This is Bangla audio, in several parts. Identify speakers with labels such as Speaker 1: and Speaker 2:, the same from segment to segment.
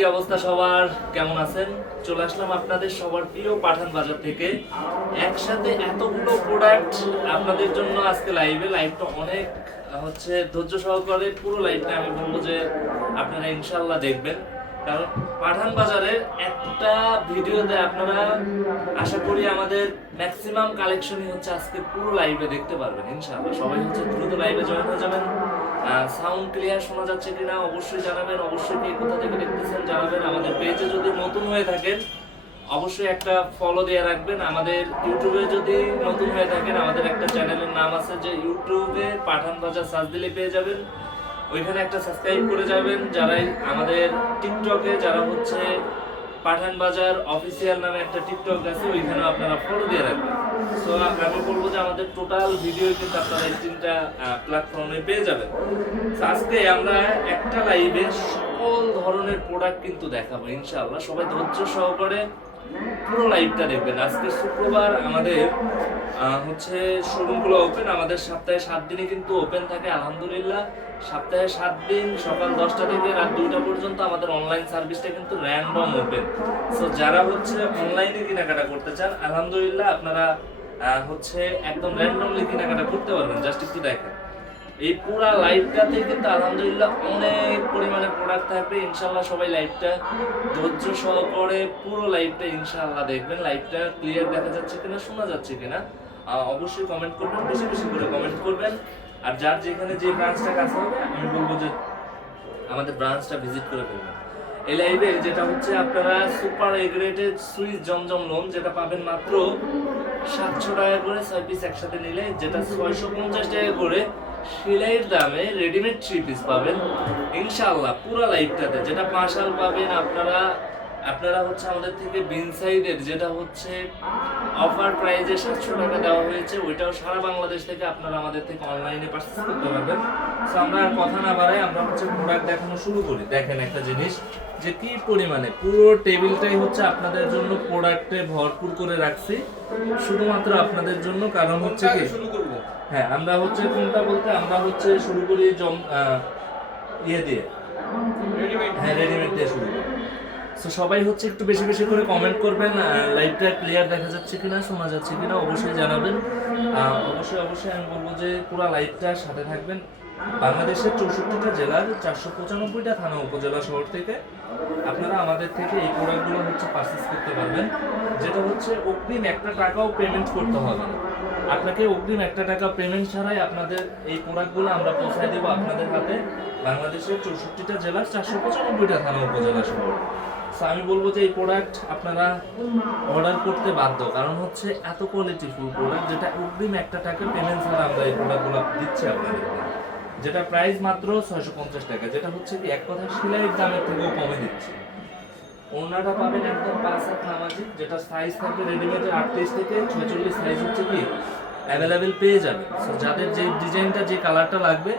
Speaker 1: কি অবস্থা সবার? কেমন আছেন? চলে আসলাম আপনাদের সবার প্রিয় পাঠান বাজার থেকে। একসাথে এতগুলো প্রোডাক্ট আপনাদের জন্য আজকে লাইভে লাইভটা অনেক, হচ্ছে, ধৈর্য সহকারে পুরো লাইভটা আমি বলব যে আপনারা ইনশাল্লাহ দেখবেন। কারণ পাঠান বাজারের একটা ভিডিওতে আপনারা, আশা করি আমাদের ম্যাক্সিমাম কালেকশনই হচ্ছে আজকে পুরো লাইভে দেখতে পারবেন ইনশাআল্লাহ। সবাই হচ্ছে দ্রুত লাইভে জয়েন হয়ে যাবেন। সাউন্ড ক্লিয়ার শোনা যাচ্ছে কিনা অবশ্যই জানাবেন, অবশ্যই কে কোথা থেকে দেখতেছেন জানাবেন। আমাদের পেজে যদি নতুন হয়ে থাকেন, অবশ্যই একটা ফলো দিয়ে রাখবেন। আমাদের ইউটিউবে যদি নতুন হয়ে থাকেন, আমাদের একটা চ্যানেলের নাম আছে যে ইউটিউবে পাঠান বাজার সার্চ দিলে পেয়ে যাবেন। ওইখানে একটা সাবস্ক্রাইব করে যাবেন। যারাই আমাদের টিকটকে যারা হচ্ছে পাঠান বাজার অফিসিয়াল নামে একটা টিকটক আছে ওইখানে আপনারা ফলো দিয়ে রাখবেন। সো আমি বলব যে আমাদের টোটাল ভিডিও কিন্তু আপনারা এই তিনটা প্ল্যাটফর্মে পেয়ে যাবেন। আজকে আমরা একটা লাইভে সকল ধরনের প্রোডাক্ট কিন্তু দেখাবো, ইনশাআল্লাহ। সবাই ধৈর্য সহকারে পুরো লাইভটা দেখবেন। আজকে শুক্রবার আমাদের হচ্ছে শোরুমগুলো ওপেন আমাদের সপ্তাহে সাত দিনই কিন্তু ওপেন থাকে, আলহামদুলিল্লাহ। সপ্তাহে সাত দিন, সকাল দশটা থেকে রাত দুইটা পর্যন্ত আমাদের অনলাইন সার্ভিসটা কিন্তু র্যান্ডম ওপেন সো যারা হচ্ছে অনলাইনে কেনাকাটা করতে চান, আলহামদুলিল্লাহ আপনারা হচ্ছে একদম র্যান্ডমলি কেনাকাটা করতে পারবেন। জাস্ট একটু দেখেন। এই পুরা লাইভটাতে কিন্তু আলহামদুলিল্লাহ অনেক পরিমাণে প্রোডাক্ট থাকবে। ইনশাল্লাহ সবাই লাইভটা ধৈর্য সহকারে পুরো লাইভটা ইনশাল্লাহ দেখবেন। লাইভটা ক্লিয়ার দেখা যাচ্ছে কিনা, শোনা যাচ্ছে কিনা। অবশ্যই কমেন্ট করবেন, বেশি বেশি করে কমেন্ট করবেন। আর যার যেখানে যে ব্রাঞ্চটা কাছে হবে, আমি বলব যে আমাদের ব্রাঞ্চটা ভিজিট করে ফেলবেন। যেটা হচ্ছে, আপনারা সুপার এগ্রেটেড সুইস জমজম লোন যেটা পাবেন মাত্র সাতশো টাকা করে ছয় পিস একসাথে নিলে, যেটা ছয়শো পঞ্চাশ টাকা করে সেলাইয়ের দামে রেডিমেড থ্রি পিস পাবেন। ইনশাআল্লাহ, পুরো লাইফটাতে যেটা পাঁশাল পাবেন আপনারা আপনারা হচ্ছে আমাদের থেকে বিনসাইডের যেটা হচ্ছে অফার প্রাইজে সাতশো টাকা দেওয়া হয়েছে ওইটাও সারা বাংলাদেশ থেকে আপনারা আমাদের থেকে অনলাইনে পারচেস করতে পারবেন। তো আমরা আর কথা না বাড়াই আমরা হচ্ছে প্রোডাক্ট দেখানো শুরু করি। দেখেন একটা জিনিস যে কি পরিমাণে পুরো টেবিলটাই হচ্ছে আপনাদের জন্য প্রোডাক্টে ভরপুর করে রাখছি শুধুমাত্র আপনাদের জন্য কারণ হচ্ছে কি? শুরু করব। হ্যাঁ আমরা হচ্ছে কোনটা বলতে আমরা হচ্ছে শুরু করি জম ইয়ে দিয়ে। হ্যাঁ রেডিমেড দিয়ে শুরু করি। তো সবাই হচ্ছে একটু বেশি বেশি করে কমেন্ট করবেন লাইভটা ক্লিয়ার দেখা যাচ্ছে কিনা, শোনা যাচ্ছে কিনা, অবশ্যই জানাবেন। অবশ্যই অবশ্যই আমি বলব যে পুরো লাইভটার সাথে থাকবেন। বাংলাদেশের চৌষট্টিটা জেলার চারশো পঁচানব্বইটা থানা উপজেলা শহর থেকে আপনারা আমাদের থেকে এই প্রোডাক্টগুলো হচ্ছে পারচেস করতে পারবেন। যেটা হচ্ছে অগ্রিম একটা টাকাও পেমেন্ট করতে হবে। আপনাকে অগ্রিম একটা টাকা পেমেন্ট ছাড়াই আপনাদের এই প্রোডাক্টগুলো আমরা পৌঁছায় দেবো আপনাদের হাতে। বাংলাদেশের চৌষট্টিটা জেলার চারশো পঁচানব্বইটা থানা উপজেলা শহর। So, আমি বলব যে এই প্রোডাক্ট আপনারা অর্ডার করতে বাধ্য। কারণ হচ্ছে এত কোয়ালিটি ফুল প্রোডাক্ট যেটা অগ্রিম একটা টাকা পেমেন্ট ছাড়া আমরা এই প্রোডাক্টগুলো দিচ্ছি আপনাদেরকে যেটা প্রাইস মাত্র ছয়শো পঞ্চাশ টাকা যেটা হচ্ছে কি এক কথা সেলাইয়ের দামের থেকেও কমে দিচ্ছি। ওনাটা পাবেন একদম পাঁচ হাত নামাজি যেটা সাইজ থাকবে রেডিমেডের আটত্রিশ থেকে ছয়চল্লিশ সাইজ হচ্ছে কি অ্যাভেলেবেল পেয়ে যাবে সো যাদের যে ডিজাইনটা যে কালারটা লাগবে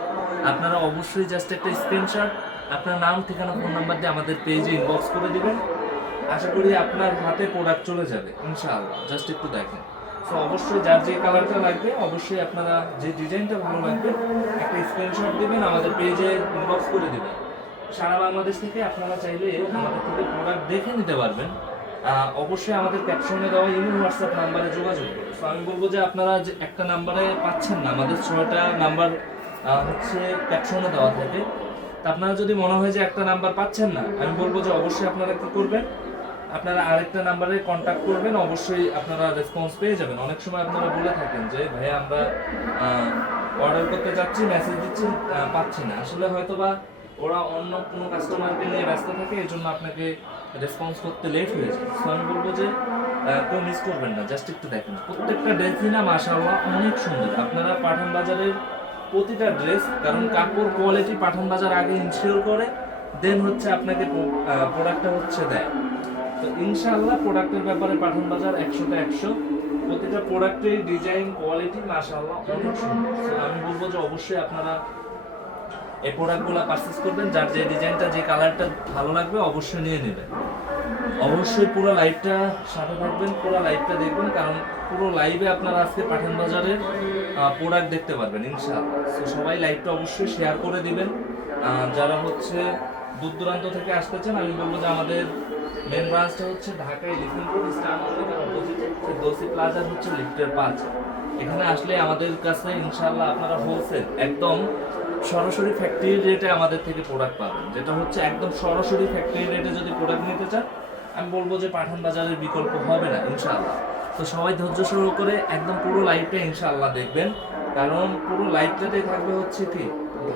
Speaker 1: আপনারা অবশ্যই জাস্ট একটা স্ক্রিনশট আপনার নাম, ঠিকানা, ফোন নাম্বার দিয়ে আমাদের পেজে ইনবক্স করে দিবেন। আশা করি আপনার হাতে প্রোডাক্ট চলে যাবে, ইনশাআল্লাহ। জাস্ট একটু দেখেন। সো অবশ্যই যার যে কালারটা লাগবে, অবশ্যই আপনারা যে ডিজাইনটা ভালো লাগবে, একটা স্ক্রিনশট দিবেন, আমাদের পেজে ইনবক্স করে দেবেন। সারা বাংলাদেশ থেকে আপনারা চাইলে আমাদের থেকে প্রোডাক্ট দেখে নিতে পারবেন। অবশ্যই আমাদের ক্যাপশনে দেওয়া ইমেল হোয়াটসঅ্যাপ নাম্বারে যোগাযোগ করুন। সো আমি বলব যে আপনারা যে একটা নাম্বারে পাচ্ছেন না, আমাদের ছয়টা নাম্বার হচ্ছে ক্যাপশনে দেওয়া থাকে। আপনারা যদি মনে হয় যে একটা নাম্বার পাচ্ছেন না, আমি বলব যে অবশ্যই আপনারা কি করবেন। আপনারা আরেকটা নাম্বারে কন্ট্যাক্ট করবেন, অবশ্যই আপনারা রেসপন্স পেয়ে যাবেন। অনেক সময় আপনারা বলে থাকেন যে, ভাই, আমরা অর্ডার করতে যাচ্ছি মেসেজ দিচ্ছি পাচ্ছি না। আসলে হয়তো বা ওরা অন্য কোনো কাস্টমারকে নিয়ে ব্যস্ত থাকে এই জন্য আপনাকে রেসপন্স করতে লেট হয়ে যায়। সো আমি বলব যে কেউ মিস করবেন না জাস্ট একটু দেখেন। প্রত্যেকটা ড্রেসই না অনেক সুন্দর। আপনারা পাঠান বাজারের প্রতিটা ড্রেস কারণ কাপড় কোয়ালিটি পাঠান বাজার আগে ইনশিওর করে দেন হচ্ছে আপনাকে প্রোডাক্টটা হচ্ছে দেয়। তো ইনশাআল্লাহ প্রোডাক্টের ব্যাপারে পাঠান বাজার একশোতে একশো। প্রতিটা প্রোডাক্টের ডিজাইন কোয়ালিটি মাশাআল্লাহ অনেক সুন্দর আমি বলব যে অবশ্যই আপনারা এই প্রোডাক্টগুলো পারচেস করবেন। যার যে ডিজাইনটা যে কালারটা ভালো লাগবে, অবশ্যই নিয়ে নেবেন। অবশ্যই পুরো লাইভটা সাথে থাকবেন, পুরো লাইভটা দেখবেন, কারণ পুরো লাইভে আপনারা আজকে পাঠান বাজারের প্রোডাক্ট দেখতে পারবেন, ইনশাআল্লাহ। তো সবাই লাইভটা অবশ্যই শেয়ার করে দিবেন। যারা হচ্ছে দূর দূরান্ত থেকে আসতেছেন, আমি বলব যে আমাদের মেন ব্রাঞ্চটা হচ্ছে ঢাকায় রোড স্টার মল্লিকার প্লাজার হচ্ছে লিফটের পাঁচ। এখানে আসলে আমাদের কাছে ইনশাআল্লাহ আপনারা হোলসেল একদম সরাসরি ফ্যাক্টরি রেটে আমাদের থেকে প্রোডাক্ট পাবেন। যেটা হচ্ছে একদম সরাসরি ফ্যাক্টরি রেটে যদি প্রোডাক্ট নিতে চান আমি বলব যে পাঠান বাজারের বিকল্প হবে না, ইনশাআল্লাহ। তো সবাই ধৈর্য শুরু করে একদম পুরো লাইভটা ইনশাআল্লাহ দেখবেন। কারণ পুরো লাইভটাতেই থাকবে হচ্ছে কি?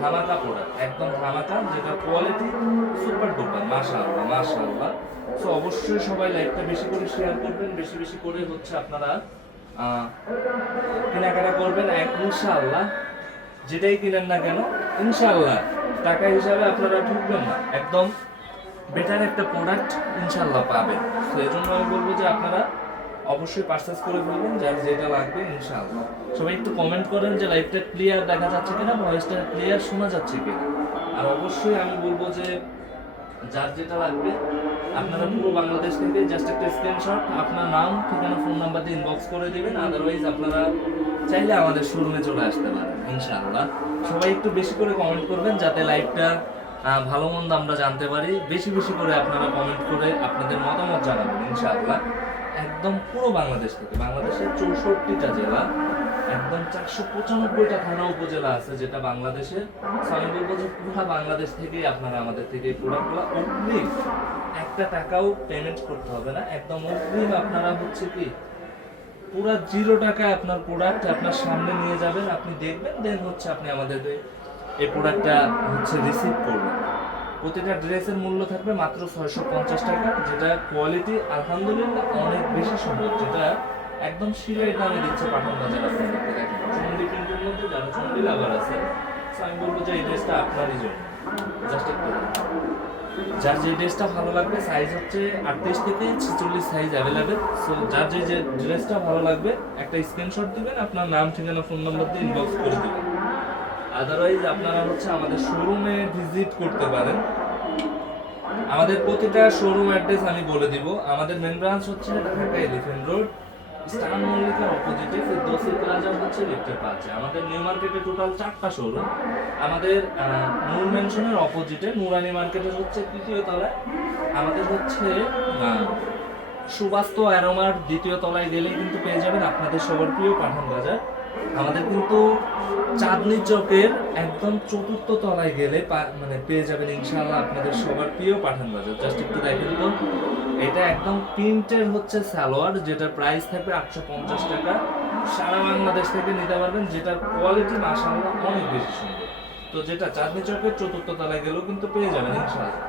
Speaker 1: ধামাকা প্রোডাক্ট একদম ধামাকা যেটা কোয়ালিটি সুপার ডুপার মাশাআল্লাহ মাশাআল্লাহ। তো অবশ্যই সবাই লাইভটা বেশি করে শেয়ার করবেন, বেশি বেশি করে হচ্ছে আপনারা কেনাকাটা করবেন। এক ইনশাআল্লাহ, যেটাই কিনেন না কেন, ইনশাআল্লাহ, টাকা হিসাবে আপনারা ঠকবেন না। একদম বেটার একটা প্রোডাক্ট ইনশাল্লাহ পাবে তো এই জন্য আমি বলব যে আপনারা অবশ্যই পারচেস করে ফেলবেন, যার যেটা লাগবে ইনশাল্লাহ সবাই একটু কমেন্ট করেন যে লাইভটা ক্লিয়ার দেখা যাচ্ছে কিনা ভয়েসটা ক্লিয়ার শোনা যাচ্ছে কিনা। আর অবশ্যই আমি বলব যে যার যেটা লাগবে, আপনারা পুরো বাংলাদেশ থেকে জাস্ট একটা স্ক্রিনশট আপনার নাম, ঠিকানা ফোন নাম্বার দিয়ে ইনবক্স করে দেবেন আদারওয়াইজ আপনারা চাইলে আমাদের শোরুমে চলে আসতে পারেন, ইনশাআল্লাহ। সবাই একটু বেশি করে কমেন্ট করবেন যাতে লাইভটা ভালো মন্দ আমরা জানতে পারি। বেশি বেশি করে আপনারা কমেন্ট করে আপনাদের মতামত জানাবেন, ইনশাআল্লাহ। একদম পুরো বাংলাদেশ থেকে। বাংলাদেশের চৌষট্টিটা জেলা, একদম চারশো পঁচানব্বইটা থানা উপজেলা আছে যেটা বাংলাদেশে আমি বলব যে পুরো বাংলাদেশ থেকেই আপনারা আমাদের থেকে এই প্রোডাক্টগুলো অগ্রিম একটা টাকাও পেমেন্ট করতে হবে না। একদম অগ্রিম আপনারা হচ্ছে কি, পুরো জিরো টাকায় আপনার প্রোডাক্ট আপনার সামনে নিয়ে যাবেন, আপনি দেখবেন দেন হচ্ছে আপনি আমাদের এই- প্রোডাক্টটা হচ্ছে রিসিভ করবেন প্রতিটা ড্রেসের মূল্য থাকবে মাত্র ছয়শো পঞ্চাশ টাকা, যেটা কোয়ালিটি আলহামদুলিল্লাহ অনেক বেশি সুন্দর, যেটা একদম সিলাই দামে দিচ্ছে পাঠান বাজার চন্ডি প্রিন্টের মধ্যে যারা চন্ডি লাভার আছে আমি বলব যে এই ড্রেসটা আপনারই জন্য। জাস্ট একটু যার যে ড্রেসটা ভালো লাগবে সাইজ হচ্ছে আটত্রিশ থেকে ছেচল্লিশ সাইজ অ্যাভেলেবেল সো যার যে যে ড্রেসটা ভালো লাগবে, একটা স্ক্রিনশট দিবেন, আপনার নাম, ঠিকানা ফোন নম্বর দিয়ে ইনবক্স করে দিবেন। আদারওয়াইজ আপনারা হচ্ছে আমাদের শোরুমে ভিজিট করতে পারেন। আমাদের প্রতিটা শোরুম অ্যাড্রেস আমি বলে দিব। আমাদের মেন ব্রাঞ্চ হচ্ছে ঢাকা এলিফেন্ট রোড স্টার মল্লিকার অপোজিটে ফেরদৌসি প্লাজা হচ্ছে লিফটের পাশে আমাদের নিউ মার্কেটে টোটাল চারটা শোরুম আমাদের নূর মেনশনের অপোজিটে নুরানি মার্কেটের হচ্ছে তৃতীয় তলায়। আমাদের হচ্ছে সুবাস্ত অ্যারোমার দ্বিতীয় তলায় গেলেই কিন্তু পেয়ে যাবেন আপনাদের সবার প্রিয় পাঠান বাজার আমাদের কিন্তু চাঁদনি চকের একদম চতুর্থ তলায় গেলে মানে পেয়ে যাবেন ইনশাআল্লাহ আপনাদের সবার প্রিয় পাঠান বাজার। জাস্ট একটু দেখেন তো। এটা একদম প্রিন্টের হচ্ছে সালোয়ার, যেটার প্রাইস থাকবে আটশো পঞ্চাশ টাকা। সারা বাংলাদেশ থেকে নিতে পারবেন, যেটার কোয়ালিটি মাসাল্লাহ অনেক বেশি সুন্দর। তো যেটা চাঁদনি চকের চতুর্থ তলায় গেলেও কিন্তু পেয়ে যাবেন ইনশাআল্লাহ।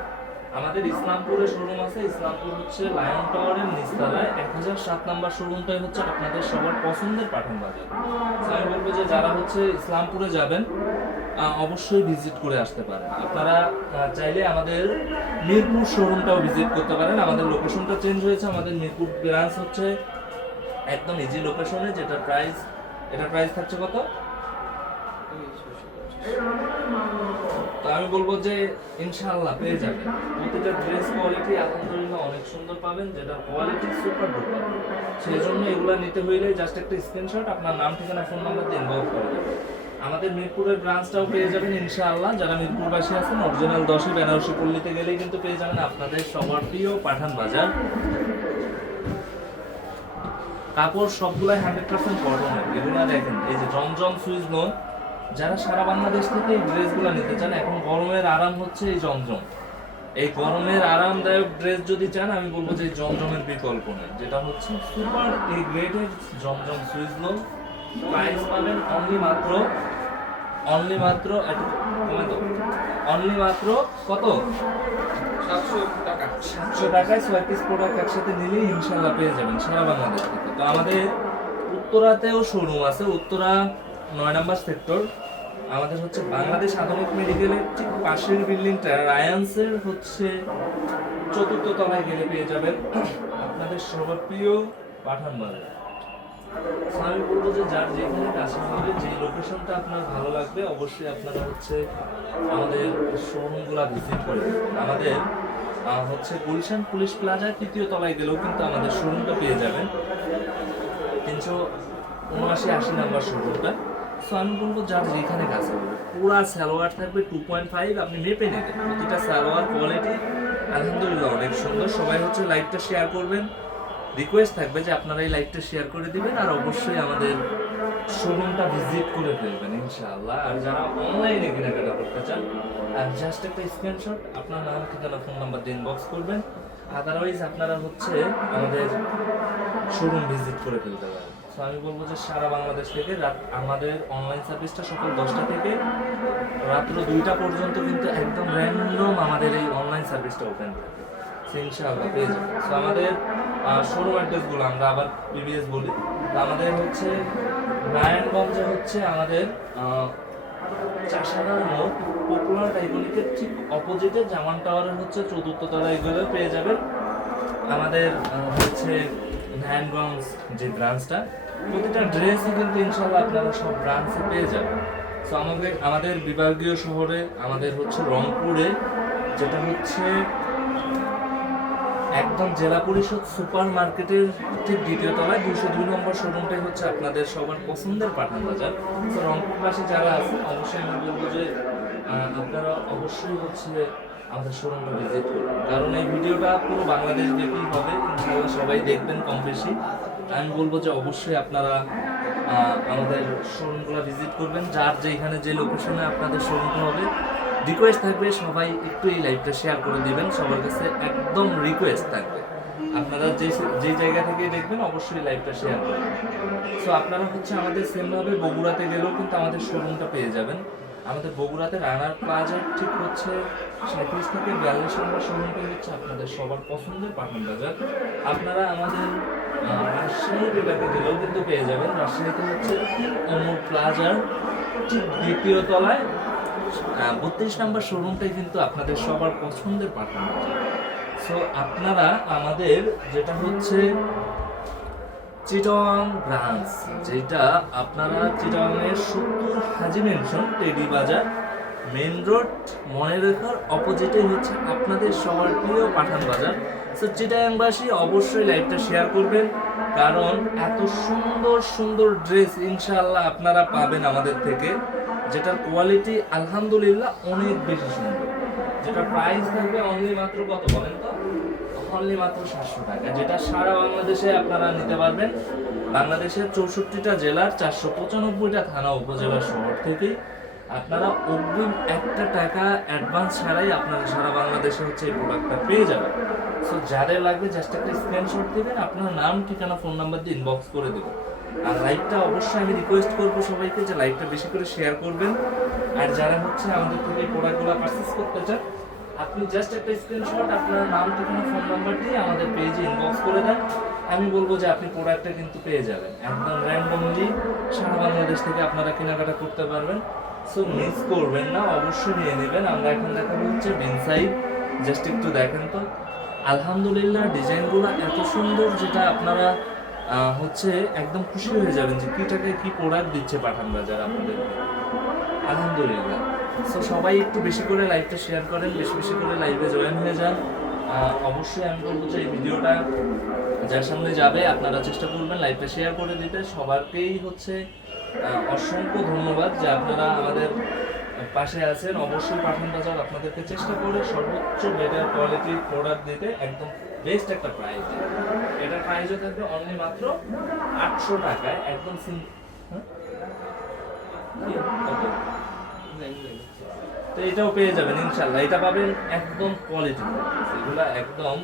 Speaker 1: আমাদের ইসলামপুরে শোরুম আছে। ইসলামপুর হচ্ছে লায়ন টাওয়ারের নিচতলায় এক হাজার সাত নাম্বার শোরুমটাই হচ্ছে আপনাদের সবার পছন্দের পাঠান বাজার। আমি বলব যে যারা হচ্ছে ইসলামপুরে যাবেন অবশ্যই ভিজিট করে আসতে পারেন। আপনারা চাইলে আমাদের মিরপুর শোরুমটাও ভিজিট করতে পারেন। আমাদের লোকেশনটা চেঞ্জ হয়েছে। আমাদের মিরপুর ব্রাঞ্চ হচ্ছে একদম ইজি লোকেশনে যেটা প্রাইস এটা প্রাইস থাকছে কত? আমি বলব যে ইনশাআল্লাহ পেয়ে যাবেন। প্রতিটা ড্রেস কোয়ালিটি আলহামদুলিল্লাহ অনেক সুন্দর পাবেন, যেটা কোয়ালিটি সুপার ডুপার সেই জন্য এগুলো নিতে হইলে জাস্ট একটা স্ক্রিনশট আপনার নাম, ঠিকানা ফোন নাম্বার দিয়ে ইনবক্স করে দেবেন। আমাদের মিরপুরের ব্রাঞ্চটাও পেয়ে যাবেন ইনশাআল্লাহ। যারা মিরপুরবাসী আছেন অরিজিনাল দশই বেনারসি পল্লীতে গেলেই কিন্তু পেয়ে যাবেন আপনাদের সবার প্রিয় পাঠান বাজার। কাপড় সবগুলাই হান্ড্রেড পার্সেন্ট কটনের এগুলো দেখেন, এই যে জমজম সুইচ লোন যারা সারা বাংলাদেশ থেকে এই ড্রেসগুলো নিতে চান এখন গরমের আরাম হচ্ছে এই জমজম। এই গরমের আরামদায়ক ড্রেস যদি চান আমি বলব যে জমজমের বিকল্প নেই যেটা হচ্ছে সুপার এই গ্রেডের জমজম সুইচ লোন প্রাইস পাবেন অনলি মাত্র অনলি মাত্র অনলি মাত্র কত?
Speaker 2: সাতশো টাকা।
Speaker 1: সাতশো টাকায় ছয় পিস প্রোডাক্ট একসাথে নিলেই ইনশাল্লাহ পেয়ে যাবেন সারা বাংলাদেশ থেকে। তো আমাদের উত্তরাতেও শোরুম আছে উত্তরা নয় নাম্বার সেক্টর আমাদের হচ্ছে বাংলাদেশ আধুনিক মেডিকেলের ঠিক পাশের বিল্ডিংটা রায়ান্সের হচ্ছে চতুর্থ তলায় গেলে পেয়ে যাবেন আপনাদের সবার প্রিয় পাঠান বাজার। আমি বলব যে যার যেখানে হবে, যে লোকেশনটা আপনার ভালো লাগবে, অবশ্যই আপনারা হচ্ছে আমাদের শোরুমগুলো ভিজিট করে আমাদের হচ্ছে গুলশান পুলিশ প্লাজা তৃতীয় তলায় গেলেও কিন্তু আমাদের শোরুমটা পেয়ে যাবেন। তিনশো উনআশি আশি নাম্বার শোরুমটা সো আমি বলব যার যেখানে কাজ করবে পুরা সালোয়ার থাকবে টু পয়েন্ট ফাইভ আপনি মেপে নেবেন। প্রতিটা সালোয়ার কোয়ালিটি আলহামদুলিল্লাহ অনেক সুন্দর। সবাই হচ্ছে লাইভটা শেয়ার করবেন। রিকোয়েস্ট থাকবে যে আপনারা এই লাইভটা শেয়ার করে দিবেন আর অবশ্যই আমাদের শোরুমটা ভিজিট করে ফেলবেন, ইনশাআল্লাহ। আর যারা অনলাইনে কেনাকাটা করতে চান, আর জাস্ট একটা স্ক্রিনশট আপনার নাম, ঠিকানা ফোন নাম্বার দিয়ে ইনবক্স করবেন। আদারওয়াইজ আপনারা হচ্ছে আমাদের শোরুম ভিজিট করে ফেলতে পারেন সো আমি বলব যে সারা বাংলাদেশ থেকে রাত আমাদের অনলাইন সার্ভিসটা সকাল দশটা থেকে রাত্র দুইটা পর্যন্ত কিন্তু একদম র্যান্ডম আমাদের এই অনলাইন সার্ভিসটা ওপেন থাকে। ইনশাআল্লাহ পেয়ে সো আমাদের শোরুম অ্যাড্রেসগুলো আমরা আবার পিবিএস বলি তো আমাদের হচ্ছে নারায়ণগঞ্জে হচ্ছে আমাদের আহ, চাষাড়ার মোড় পপুলার টাইকনিকের ঠিক অপোজিটে জামান টাওয়ারের হচ্ছে চতুর্থ তলা এগুলো পেয়ে যাবেন। আমাদের হচ্ছে নারায়ণগঞ্জ যে ব্রাঞ্চটা প্রতিটা ড্রেসই কিন্তু ইনশাল্লাহ আপনারা সব ব্রাঞ্চে পেয়ে যাবেন। সো আমাদের আমাদের বিভাগীয় শহরে, আমাদের হচ্ছে রংপুরে, যেটা হচ্ছে একদম জেলা পরিষদ সুপার মার্কেটের ঠিক দ্বিতীয় তলায় দুশো দুই নম্বর শোরুমটাই হচ্ছে আপনাদের সবার পছন্দের পাঠান বাজার। তো রংপুরবাসী যারা আছেন, অবশ্যই আমি বলব যে আপনারা অবশ্যই হচ্ছে আমাদের শোরুমটা ভিজিট করুন কারণ এই ভিডিওটা পুরো বাংলাদেশ ব্যাপী হবে। সবাই দেখবেন কম বেশি। আমি বলব যে অবশ্যই আপনারা আমাদের শোরুমগুলো ভিজিট করবেন। যার যেখানে যে লোকেশনে আপনাদের শোরুমটা হবে রিকোয়েস্ট থাকবে, সবাই একটু এই লাইভটা শেয়ার করে দিবেন। সবার কাছে একদম রিকোয়েস্ট থাকবে। আপনারা যে যে জায়গা থেকে দেখবেন, অবশ্যই লাইভটা শেয়ার করবেন। সো আপনারা হচ্ছে আমাদের সেমভাবে বগুড়াতে গেলেও কিন্তু আমাদের শোরুমটা পেয়ে যাবেন। আমাদের বগুড়াতে রানার প্লাজার ঠিক হচ্ছে সাঁত্রিশ থেকে বিয়াল্লিশ নম্বর শোরুমটা হচ্ছে আপনাদের সবার পছন্দের পাঠান বাজার। আপনারা আমাদের রাজশাহী বিভাগে গেলেও কিন্তু পেয়ে যাবেন। রাজশাহীতে হচ্ছে অমর প্লাজার ঠিক দ্বিতীয় তলায় বত্রিশ নম্বর শোরুমটাই কিন্তু আপনাদের সবার পছন্দের পাঠান বাজার। সো আপনারা আমাদের যেটা হচ্ছে চিটং ব্রাঞ্চ যেটা আপনারা চিটংয়ের সত্তর Haji mansion Terry Bazar main road মনে রেখার অপোজিটে হচ্ছে আপনাদের সবার প্রিয় পাঠান বাজার। সো চিটাংবাসী অবশ্যই লাইভটা শেয়ার করবেন, কারণ এত সুন্দর সুন্দর ড্রেস ইনশাআল্লাহ আপনারা পাবেন আমাদের থেকে, যেটার কোয়ালিটি আলহামদুলিল্লাহ অনেক বেশি সুন্দর। যেটা প্রাইস থাকবে অনলি মাত্র কত বলেন তো? অনলি মাত্র সাতশো টাকা, যেটা সারা বাংলাদেশে আপনারা নিতে পারবেন। বাংলাদেশের চৌষট্টিটা জেলার চারশো পঁচানব্বইটা থানা উপজেলা শহর থেকেই আপনারা অগ্রিম একটা টাকা অ্যাডভান্স ছাড়াই আপনারা সারা বাংলাদেশে হচ্ছে এই প্রোডাক্টটা পেয়ে যাবেন। সো যাদের লাগবে জাস্ট একটা স্ক্রিনশট দেবেন, আপনার নাম, ঠিকানা ফোন নাম্বার দিয়ে ইনবক্স করে দেবেন। আর লাইভটা অবশ্যই আমি রিকোয়েস্ট করব সবাইকে যে লাইভটা বেশি করে শেয়ার করবেন। আর যারা হচ্ছে আমাদের থেকে এই প্রোডাক্টগুলো পারচেস করতে চান আপনি জাস্ট একটা স্ক্রিনশট আপনার নাম ঠিকানা ফোন নাম্বার দিয়ে আমাদের পেজে ইনবক্স করে দেন। আমি বলব যে আপনি প্রোডাক্টটা কিন্তু পেয়ে যাবেন। একদম র্যান্ডমলি সারা বাংলাদেশ থেকে আপনারা কেনাকাটা করতে পারবেন। সো মিস করবেন না, অবশ্যই নিয়ে নেবেন। আমরা এখন দেখাবো হচ্ছে বিনসাইড জাস্ট একটু দেখেন তো। আলহামদুলিল্লাহ, ডিজাইনগুলো এত সুন্দর যেটা আপনারা হচ্ছে একদম খুশি হয়ে যাবেন যে কি টাকায় কি প্রোডাক্ট দিচ্ছে পাঠান বাজার আপনাদের আলহামদুলিল্লাহ। সো সবাই একটু বেশি করে লাইভটা শেয়ার করেন, বেশি বেশি করে লাইভে জয়েন হয়ে যান। অবশ্যই আমি বলব যে এই ভিডিওটা যার সামনে যাবে, আপনারা চেষ্টা করবেন লাইভটা শেয়ার করে দিতে। সবারকেই হচ্ছে অসংখ্য ধন্যবাদ যে আপনারা আমাদের পাশে আছেন। অবশ্যই পাঠান বাজার আপনাদেরকে চেষ্টা করে সর্বোচ্চ বেটার কোয়ালিটির প্রোডাক্ট দিতে একদম বেস্ট একটা প্রাইস এটার প্রাইসও থাকবে অনলি মাত্র আটশো টাকায়, একদম সিম হ্যাঁ. তো এটাও পেয়ে যাবেন ইনশাল্লাহ এটা পাবেন একদম কোয়ালিটি এগুলো একদম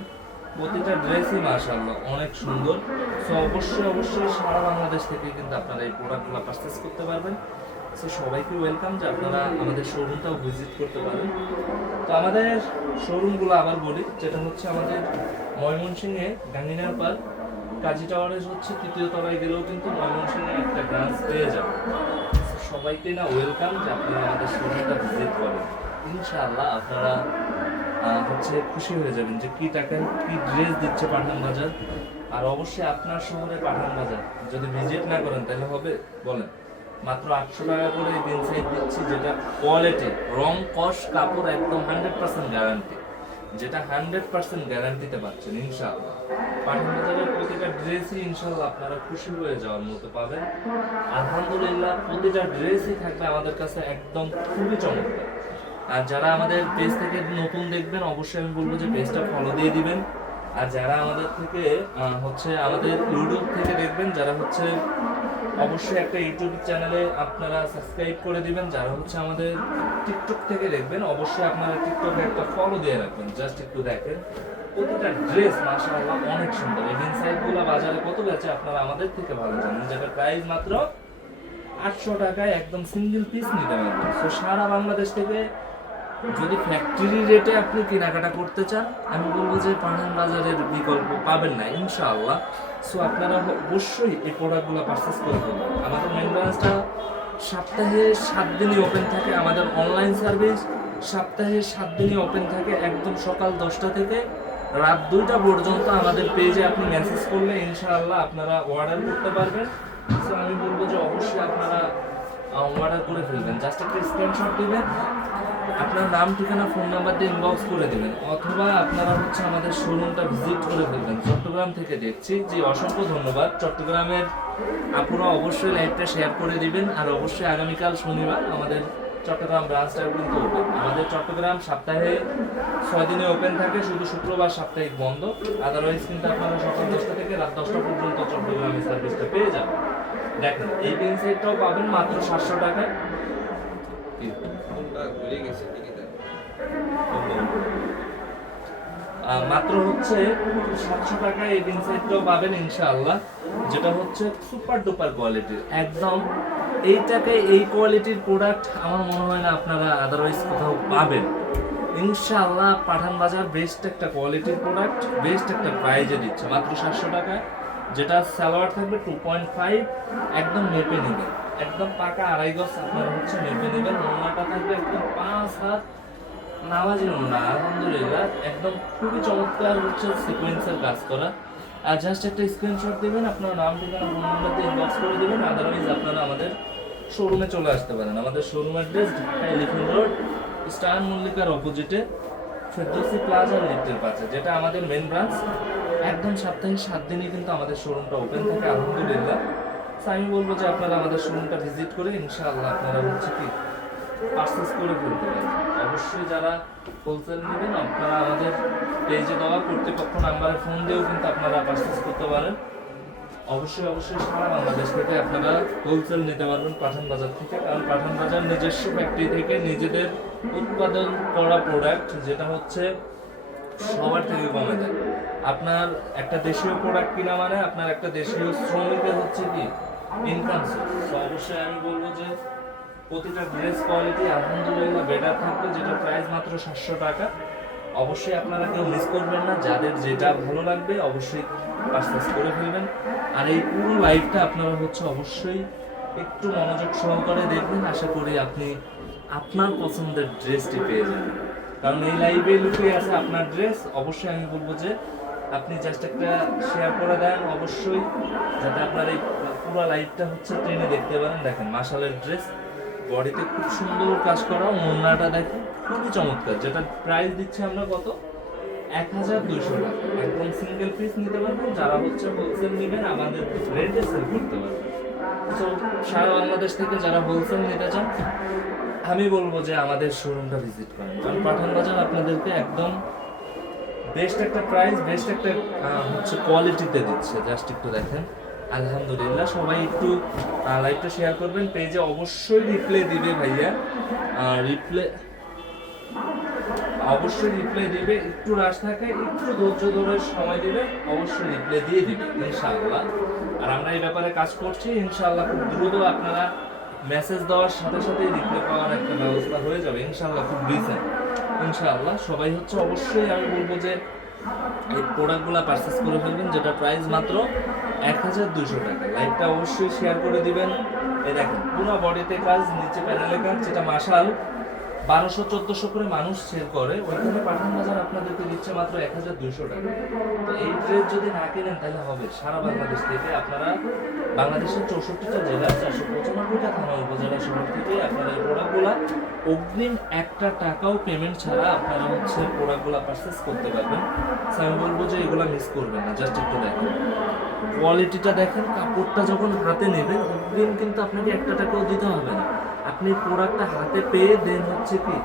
Speaker 1: প্রতিটা ড্রেসই মাশাআল্লাহ, অনেক সুন্দর। সো অবশ্যই অবশ্যই সারা বাংলাদেশ থেকে কিন্তু আপনারা এই প্রোডাক্টগুলো পারচেস করতে পারবেন। সো সবাইকে ওয়েলকাম যে আপনারা আমাদের শোরুমটাও ভিজিট করতে পারেন। তো আমাদের শোরুমগুলো আবার বলি, যেটা হচ্ছে আমাদের ময়মনসিংহে গাঙ্গিনার পার্ক। কাজী টাওয়ারের হচ্ছে তৃতীয় তলায় গেলেও কিন্তু ময়মনসিংহে একটা ব্রাঞ্চ পেয়ে যাবে সবাইকে না ওয়েলকাম যে আপনারা আমাদের শোরুমটা ভিজিট করেন। ইনশাআল্লাহ আপনারা হচ্ছে খুশি হয়ে যাবেন যে কি টাকায় কি ড্রেস দিচ্ছে পাঠান বাজার। আর অবশ্যই আপনার শহরে পাঠান বাজার। যদি ভিজিট না করেন তাহলে হবে, বলেন। মাত্র আটশো টাকা করে ইনসাইড দিচ্ছি, যেটা কোয়ালিটি রং, কস, কাপড়, একদম হান্ড্রেড পার্সেন্ট গ্যারান্টি যেটা হান্ড্রেড পার্সেন্ট গ্যারান্টিতে পাচ্ছেন, ইনশাআল্লাহ। পাঠান প্রতিটা ড্রেসই ইনশাআল্লাহ আপনারা খুশি হয়ে যাওয়ার মতো পাবেন। আলহামদুলিল্লাহ, প্রতিটা ড্রেসই থাকবে আমাদের কাছে একদম খুবই চমৎকার। আর যারা আমাদের পেজ থেকে নতুন দেখবেন, অবশ্যই আমি বলব যে পেজটা ফলো দিয়ে দিবেন। আর যারা আমাদের থেকে হচ্ছে আমাদের ইউটিউব থেকে দেখবেন, যারা হচ্ছে অবশ্যই একটা ইউটিউব চ্যানেলে আপনারা সাবস্ক্রাইব করে দিবেন, যারা হচ্ছে আমাদের টিকটক থেকে দেখবেন, অবশ্যই আপনারা টিকটকে একটা ফলো দিয়ে রাখবেন জাস্ট একটু দেখেন। প্রতিটা ড্রেস মাশাআল্লাহ, অনেক সুন্দর। এই ইনসাইডগুলো বাজারে কত বেচে আপনারা আমাদের থেকে ভালো জানেন যেটা প্রাইস মাত্র আটশো টাকায় একদম সিঙ্গেল পিস নিতে পারবেন। তো সারা বাংলাদেশ থেকে যদি ফ্যাক্টরি রেটে আপনি কেনাকাটা করতে চান, আমি বলব যে পাঠান বাজারের বিকল্প পাবেন না, ইনশাআল্লাহ। সো আপনারা অবশ্যই এই প্রোডাক্টগুলো পারচেস করবেন আমাদের মেন ব্রাঞ্চটা সপ্তাহে সাত দিনই ওপেন থাকে। আমাদের অনলাইন সার্ভিস সপ্তাহে সাত দিনই ওপেন থাকে, একদম সকাল দশটা থেকে রাত দুইটা পর্যন্ত আমাদের পেজে আপনি মেসেজ করলে ইনশাআল্লাহ আপনারা অর্ডার করতে পারবেন। সো আমি বলব যে অবশ্যই আপনারা অর্ডার করে ফেলবেন। জাস্ট একটা স্ক্রিনশট দিবেন, আপনার নাম, ঠিকানা ফোন নাম্বার দিয়ে ইনবক্স করে দিবেন। অথবা আপনারা হচ্ছে আমাদের শোরুমটা ভিজিট করে ফেলবেন। চট্টগ্রাম থেকে দেখছি। যে অসংখ্য ধন্যবাদ। চট্টগ্রামের আপুরা অবশ্যই লাইভটা শেয়ার করে দিবেন। আর অবশ্যই আগামীকাল শনিবার আমাদের চট্টগ্রাম ব্রাঞ্চটা কিন্তু ওপেন আমাদের চট্টগ্রাম সপ্তাহে ছয় দিনে ওপেন থাকে, শুধু শুক্রবার সাপ্তাহিক বন্ধ। আদারওয়াইজ কিন্তু আপনারা সকাল দশটা থেকে রাত দশটা পর্যন্ত চট্টগ্রামে সার্ভিসটা পেয়ে যাবেন। দেখেন এই পেন সেটটাও পাবেন মাত্র সাতশো টাকায়। মাত্র হচ্ছে সাতশো টাকায় এই সেটটাও পাবেন ইনশাআল্লাহ। যেটা হচ্ছে সুপার ডুপার কোয়ালিটির একদম এই টাকায় এই কোয়ালিটির প্রোডাক্ট আমার মনে হয় না আপনারা আদারওয়াইজ কোথাও পাবেন। ইনশাআল্লাহ পাঠান বাজার বেস্ট একটা কোয়ালিটির প্রোডাক্ট বেস্ট একটা প্রাইজে দিচ্ছে। মাত্র সাতশো টাকায়। যেটা সালোয়ার থাকবে টু পয়েন্ট ফাইভ একদম মেপে নেবেন একদম পাকা আড়াই গজ আপনারা হচ্ছে মেপে নেবেন ওনাটা থাকবে একদম পাঁচ হাত নামাজি না আলহামদুলিল্লাহ। একদম খুবই চমৎকার হচ্ছে সিকোয়েন্সের কাজ করা। আর জাস্ট একটা স্ক্রিনশট দিবেন, আপনার নাম, ঠিকানা ফোন নাম্বার দিয়ে ইনবক্স করে দিবেন। আদারওয়াইজ আপনারা আমাদের শোরুমে চলে আসতে পারেন। আমাদের showroom address Elephant Road Star মল্লিকার অপোজিটে ফেরদৌসি প্লাজা লিফটের পাশে যেটা আমাদের মেন ব্রাঞ্চ একদম সপ্তাহে সাত দিনই কিন্তু আমাদের শোরুমটা ওপেন থাকে, আলহামদুলিল্লাহ। আমি বলব যে আপনারা আমাদের শোরুমটা ভিজিট করে ইনশাআল্লাহ আপনারা হচ্ছে কি পারচেস করে ফেলতে পারেন। অবশ্যই যারা হোলসেল নেবেন, আপনারা আমাদের পেজে দেওয়া কর্তৃপক্ষ নাম্বারে ফোন দিয়েও কিন্তু আপনারা পারচেস করতে পারেন। অবশ্যই অবশ্যই সারা বাংলাদেশ থেকে আপনারা হোলসেল নিতে পারবেন পাঠান বাজার থেকে, কারণ পাঠান বাজার নিজস্ব ফ্যাক্টরি থেকে নিজেদের উৎপাদন করা প্রোডাক্ট যেটা হচ্ছে সবার থেকে কমে দেয় আপনার একটা দেশীয় প্রোডাক্ট কিনা মানে আপনার একটা দেশীয় শ্রমিকের হচ্ছে কি ইনকাম সোর্স অবশ্যই আমি বলব যে প্রতিটা ড্রেস কোয়ালিটি আলহামদুলিল্লাহ বেটার থাকবে, যেটা প্রাইস মাত্র সাতশো টাকা। অবশ্যই আপনারা কেউ মিস করবেন না, যাদের যেটা ভালো লাগবে অবশ্যই পারচেস করে ফেলবেন। আর এই পুরো লাইফটা আপনারা হচ্ছে অবশ্যই একটু মনোযোগ সহকারে দেখবেন। আশা করি আপনি আপনার পছন্দের ড্রেসটি পেয়ে যাবেন। কারণ এই লাইভে লুকিয়ে আছে আপনার ড্রেস অবশ্যই আমি বলব যে আপনি জাস্ট একটা শেয়ার করে দেন। অবশ্যই যাতে আপনার এই পুরো লাইভটা হচ্ছে ট্রেনে দেখতে পারেন। দেখেন মাসালের ড্রেস বডিতে খুব সুন্দর কাজ করা। ওড়নাটা দেখেন, খুবই চমৎকার। যেটা প্রাইস দিচ্ছে আমরা কত? এক হাজার দুইশো টাকা। একদম সিঙ্গেল পিস নিতে পারবেন। যারা হচ্ছে হোলসেল নেবেন, আমাদের রেটে সেল করতে পারবেন। সারা বাংলাদেশ থেকে যারা হোলসেল নিতে চান আমি বলব যে আমাদের শোরুমটা ভিজিট করেন। কারণ পাঠান বাজার আপনাদেরকে একদম বেস্ট একটা প্রাইস বেস্ট একটা হচ্ছে কোয়ালিটিতে দিচ্ছে। জাস্ট একটু দেখেন। আলহামদুলিল্লাহ, সবাই একটু লাইভটা শেয়ার করবেন। পেজে অবশ্যই রিপ্লে দিবে ভাইয়া। রিপ্লে অবশ্যই রিপ্লে দিবে। একটু রাশ থাকে, একটু ধৈর্য ধরে সময় দিবে, অবশ্যই রিপ্লে দিয়ে দিবে, ইনশাআল্লাহ। আর আমরা এই ব্যাপারে কাজ করছি। ইনশাআল্লাহ খুব দ্রুত আপনারা মেসেজ দেওয়ার সাথে সাথে রিপ্লে পাওয়ার একটা ব্যবস্থা হয়ে যাবে। ইনশাআল্লাহ খুব রিসেন্ট ইনশাআল্লাহ সবাই হচ্ছে অবশ্যই আমি বলব যে এই প্রোডাক্টগুলো পারচেস করে ফেলবেন, যেটা প্রাইস মাত্র এক হাজার দুশো টাকা। লাইভটা অবশ্যই শেয়ার করে দিবেন। এই দেখেন, পুরো বডিতে কাজ, নিচে প্যানেলে কাজ, যেটা মাশাল বারোশো, চোদ্দশো করে মানুষ সেল করে, ওইখানে পাঠান বাজার আপনাদেরকে দিচ্ছে মাত্র এক হাজার দুইশো টাকা। তো এই ড্রেস যদি না কেনেন, তাহলে হবে। সারা বাংলাদেশ থেকে আপনারা বাংলাদেশের চৌষট্টিটা জেলা চারশো পঁচানব্বইটা উপজেলা শহর থেকে আপনারা এই প্রোডাক্টগুলা, অগ্রিম একটা টাকাও পেমেন্ট ছাড়া আপনারা হচ্ছে প্রোডাক্টগুলো পারচেস করতে পারবেন। আমি বলব যে এগুলো মিস করবেন না জাস্ট একটু দেখেন। কোয়ালিটিটা দেখেন, কাপড়টা যখন হাতে নেবেন, অগ্রিম কিন্তু আপনাকে একটা টাকাও দিতে হবে না। আপনি প্রোডাক্টটা হাতে পেয়ে দেন হচ্ছে কি,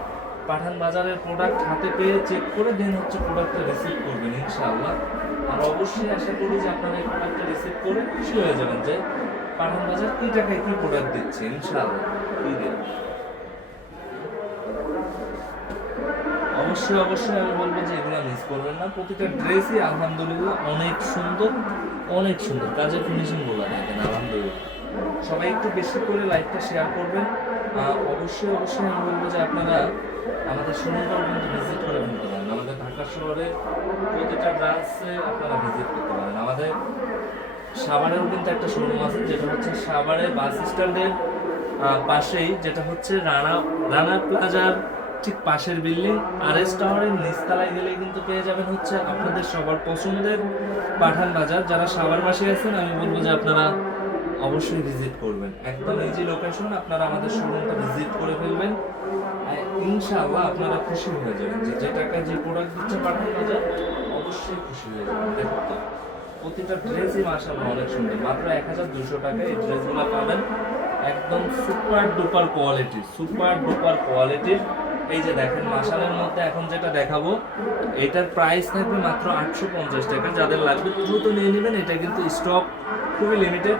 Speaker 1: পাঠান বাজারের প্রোডাক্ট হাতে পেয়ে চেক করে দেন হচ্ছে প্রোডাক্টটা রিসিভ করবেন, ইনশাআল্লাহ। আর অবশ্যই আশা করি যে আপনারা এই প্রোডাক্টটা রিসিভ করে খুশি হয়ে যাবেন যে পাঠান বাজার কি টাকায় কি প্রোডাক্ট দিচ্ছে? ইনশাআল্লাহ, কি দেন অবশ্যই অবশ্যই আমি বলব যে এগুলো মিস করবেন না। প্রতিটা ড্রেসই আলহামদুলিল্লাহ অনেক সুন্দর অনেক সুন্দর। কাজের ফিনিশিংগুলো দেখেন আলহামদুলিল্লাহ। সবাই একটু বেশি করে লাইভটা শেয়ার করবেন। অবশ্যই অবশ্যই আমি বলব যে আপনারা আমাদের শোরুমটাও কিন্তু ভিজিট করে ফেলতে পারেন। আমাদের ঢাকা শহরে প্রতিটা ব্রাঞ্চে আপনারা ভিজিট করতে পারেন। আমাদের সাভারেও কিন্তু একটা শোরুম আছে, যেটা হচ্ছে সাভারে বাস স্ট্যান্ডের পাশেই, যেটা হচ্ছে রানা রানা প্লাজার ঠিক পাশের বিল্ডিং আর এস টাওয়ারের নিচতলায় গেলে কিন্তু পেয়ে যাবেন হচ্ছে আপনাদের সবার পছন্দের পাঠান বাজার। যারা সাভার পাশে আছেন, আমি বলব যে আপনারা অবশ্যই ভিজিট করবেন। একদম ইজি লোকেশন আপনারা আমাদের শোরুমটা ভিজিট করে ফেলবেন। ইনশাআল্লাহ আপনারা খুশি হয়ে যাবেন যে যে টাকা যে প্রোডাক্ট দিচ্ছে পাঠান বাজার, অবশ্যই খুশি হয়ে যাবেন। দেখো তো প্রতিটা ড্রেসই মাশাআল্লাহ অনেক সুন্দর। মাত্র এক হাজার দুশো টাকায় এই ড্রেসগুলো পাবেন। একদম super duper quality super duper কোয়ালিটির এই যে দেখেন মাসালের মধ্যে এখন যেটা দেখাবো, এটার প্রাইস থাকবে মাত্র আটশো পঞ্চাশ টাকা। যাদের লাগবে দ্রুত নিয়ে নেবেন, এটা কিন্তু স্টক খুবই লিমিটেড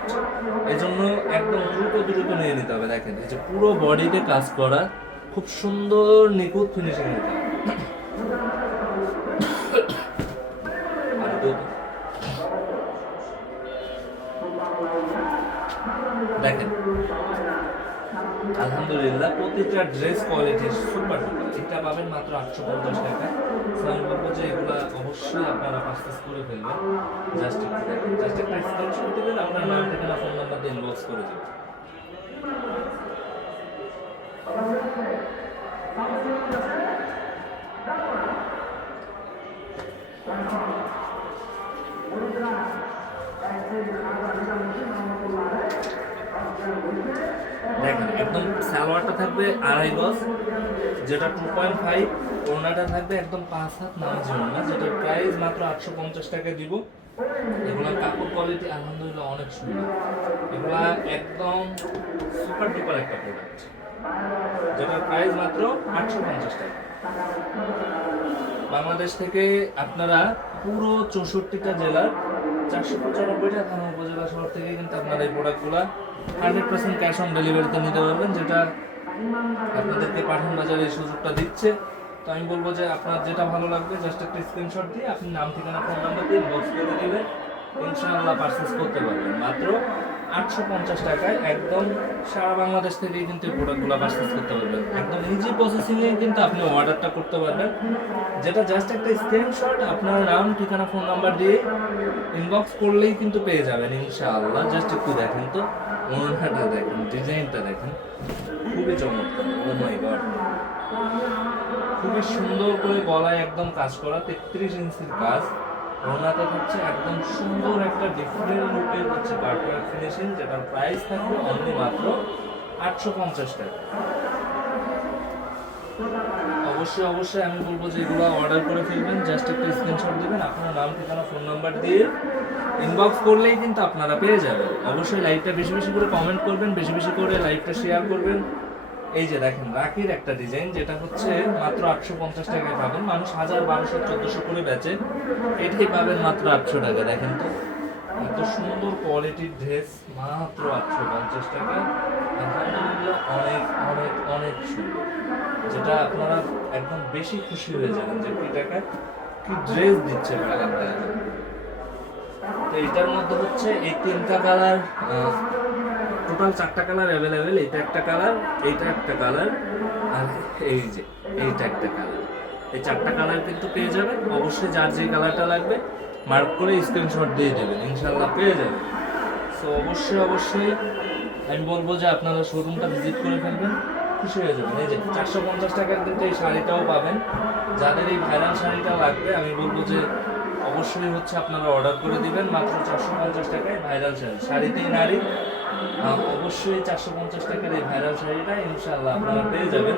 Speaker 1: এজন্য একদম দ্রুত দ্রুত নিয়ে নিতে হবে। দেখেন, এই যে পুরো বডিতে কাজ করা, খুব সুন্দর নিখুঁত ফিনিশিং নিতে হবে। প্রতিটা ড্রেস কোয়ালিটি সুপার এটা পাবেন মাত্র আটশো পঞ্চাশ টাকা। আমি বলব যে এগুলো অবশ্যই আপনারা পারচেস করে ফেলবেন। জাস্ট জাস্ট একটা স্ক্রিনশট দেবেন, আপনার নাম, ঠিকানা ফোন নাম্বার দিয়ে ইনবক্স করে দেবেন। দেখেন, একদম সালোয়ারটা থাকবে আড়াই গজ, যেটা টু পয়েন্ট ফাইভ ওড়নাটা থাকবে একদম পাঁচ হাত নামাজি ওড়না, যেটার প্রাইস মাত্র আটশো পঞ্চাশ টাকা দিব। এগুলা কাপড় কোয়ালিটি আলহামদুলিল্লাহ অনেক সুন্দর। এগুলা একদম সুপার ডুপার একটা প্রোডাক্ট যেটার প্রাইস মাত্র আটশো পঞ্চাশ টাকা। বাংলাদেশ থেকে আপনারা পুরো চৌষট্টিটা জেলার চারশো পঁচানব্বইটা থানা উপজেলা শহর থেকে কিন্তু আপনারা এই প্রোডাক্টগুলো হান্ড্রেড পার্সেন্ট ক্যাশ অন ডেলিভারিতে নিতে পারবেন, যেটা আপনাদেরকে পাঠান বাজারে এই সুযোগটা দিচ্ছে। তো আমি বলব যে আপনার যেটা ভালো লাগবে জাস্ট একটা স্ক্রিনশট দিয়ে আপনি নাম, ঠিকানা ফোন নাম্বার দিয়ে বক্স করে দেবেন। ইনশাআল্লাহ পারচেস করতে পারবেন। মাত্র আটশো পঞ্চাশ টাকায় একদম সারা বাংলাদেশ থেকেই কিন্তু এই প্রোডাক্টগুলো পারচেস করতে পারবেন। একদম ইজি প্রসেসিংয়ে কিন্তু আপনি অর্ডারটা করতে পারবেন। যেটা জাস্ট একটা স্ক্রিনশট আপনার নাম, ঠিকানা ফোন নাম্বার দিয়ে ইনবক্স করলেই কিন্তু পেয়ে যাবেন, ইনশাআল্লাহ। জাস্ট একটু দেখেন তো ওনাটা দেখেন, ডিজাইনটা দেখেন। খুবই চমৎকার ও মাই গড খুবই সুন্দর করে গলায় একদম কাজ করা, তেত্রিশ ইঞ্চির কাজ। ওনাতে হচ্ছে একদম সুন্দর একটা ডিফারেন্ট লুকের হচ্ছে কার্টওয়ার্ক ফিনিশিং যেটার প্রাইস থাকবে অনলি মাত্র আটশো পঞ্চাশ টাকা। অবশ্যই অবশ্যই আমি বলব যে এগুলো অর্ডার করে ফেলবেন জাস্ট একটা স্ক্রিনশট দেবেন, আপনার নাম, ঠিকানা ফোন নাম্বার দিয়ে ইনবক্স করলেই কিন্তু আপনারা পেয়ে যাবেন। অবশ্যই লাইভটা বেশি বেশি করে কমেন্ট করবেন, বেশি বেশি করে লাইভটা শেয়ার করবেন। এই যে দেখেন রাখির একটা ডিজাইন যেটা হচ্ছে মাত্র আটশো পঞ্চাশ টাকায় পাবেন। মানুষ হাজার বারোশো, চোদ্দশো করে বেচে এটাই পাবেন মাত্র আটশো টাকা দেখেন তো, এত সুন্দর কোয়ালিটির ড্রেস মাত্র আটশো পঞ্চাশ টাকা। আলহামদুলিল্লাহ অনেক অনেক অনেক সুন্দর। যেটা আপনারা একদম বেশি খুশি হয়ে যাবেন যে কি টাকা, কি ড্রেস দিচ্ছে বাগান তো এটার মধ্যে হচ্ছে এই তিনটা কালার টোটাল চারটা কালার অ্যাভেলেবেল এটা একটা কালার এইটা একটা কালার আর এই যে, এইটা একটা কালার এই চারটা কালার কিন্তু পেয়ে যাবেন অবশ্যই যার যে কালারটা লাগবে মার্ক করে স্ক্রিনশট দিয়ে দেবেন। ইনশাল্লাহ পেয়ে যাবেন সো অবশ্যই অবশ্যই আমি বলব যে আপনারা শোরুমটা ভিজিট করে ফেলবেন, খুশি হয়ে যাবেন। এই যে, চারশো পঞ্চাশ টাকার কিন্তু এই শাড়িটাও পাবেন। যাদের এই ভাইরাল শাড়িটা লাগবে, আমি বলব যে অবশ্যই হচ্ছে আপনারা অর্ডার করে দিবেন মাত্র চারশো পঞ্চাশ টাকায় ভাইরাল শাড়ি। শাড়িতেই নারী অবশ্যই চারশো পঞ্চাশ টাকার এই ভাইরাল শাড়িটা ইনশাআল্লাহ আপনারা পেয়ে যাবেন।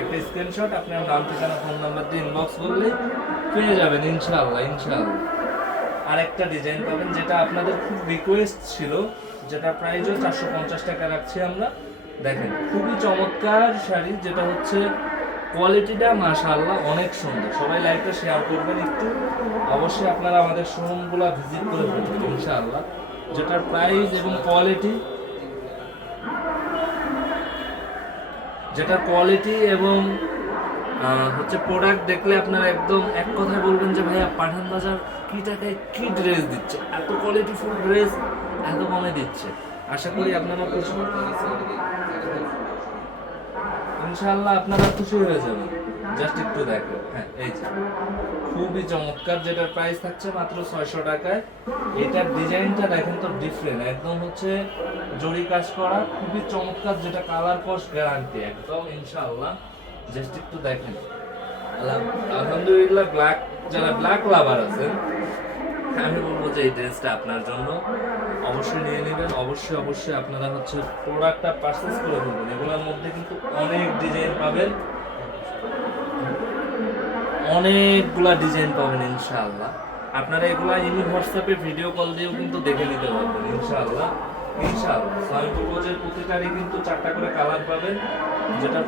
Speaker 1: একটা স্ক্রিনশট আপনার নাম, ঠিকানা ফোন নাম্বার দিয়ে ইনবক্স করলে পেয়ে যাবেন ইনশাআল্লাহ ইনশাআল্লাহ। আরেকটা ডিজাইন পাবেন যেটা আপনাদের খুব রিকোয়েস্ট ছিল যেটা প্রাইজও চারশো পঞ্চাশ টাকা রাখছি আমরা। দেখেন, খুবই চমৎকার শাড়ি, যেটা হচ্ছে কোয়ালিটিটা মাশাআল্লাহ অনেক সুন্দর। সবাই লাইভটা শেয়ার করবেন একটু। অবশ্যই আপনারা আমাদের শোরুমগুলো ভিজিট করে ফেলবেন ইনশাআল্লাহ। যেটার প্রাইস এবং কোয়ালিটি যেটা কোয়ালিটি এবং হচ্ছে প্রোডাক্ট দেখলে আপনারা একদম এক কথায় বলবেন যে, ভাইয়া, পাঠান বাজার কি টাকায় কি ড্রেস দিচ্ছে? এত কোয়ালিটি ফুল ড্রেস এত কমে দিচ্ছে? আশা করি আপনারা খুশি ইনশাআল্লাহ আপনারা খুশি হয়ে যাবেন। জাস্ট একটু দেখো হ্যাঁ এই যে। খুবই চমৎকার যেটার প্রাইস থাকছে মাত্র ছয়শো টাকায়। এটার ডিজাইনটা দেখেন তো ডিফারেন্ট একদম হচ্ছে জরি কাজ করা। খুবই চমৎকার যেটা কালার কস গ্যারান্টি একদম ইনশাআল্লাহ। জাস্ট একটু দেখেন। আলহাম- আলহামদুলিল্লাহ ব্ল্যাক যারা ব্ল্যাক লাভার আছেন, আমি বলব যে এই ড্রেসটা আপনার জন্য। অবশ্যই নিয়ে নেবেন। অবশ্যই অবশ্যই আপনারা হচ্ছে প্রোডাক্টটা পারচেস করে ফেলবেন। এগুলোর মধ্যে কিন্তু অনেক ডিজাইন পাবেন। অনেকগুলা ডিজাইন পাবেন ইনশাআল্লাহ। আপনারা এগুলা ইমি হোয়াটসঅ্যাপে ভিডিও কল দিয়েও কিন্তু দেখে নিতে পারবেন ইনশাআল্লাহ। ইনশাআল্লাহ। আমি বলব প্রতিটারই কিন্তু চারটা করে কালার পাবেন, যেটা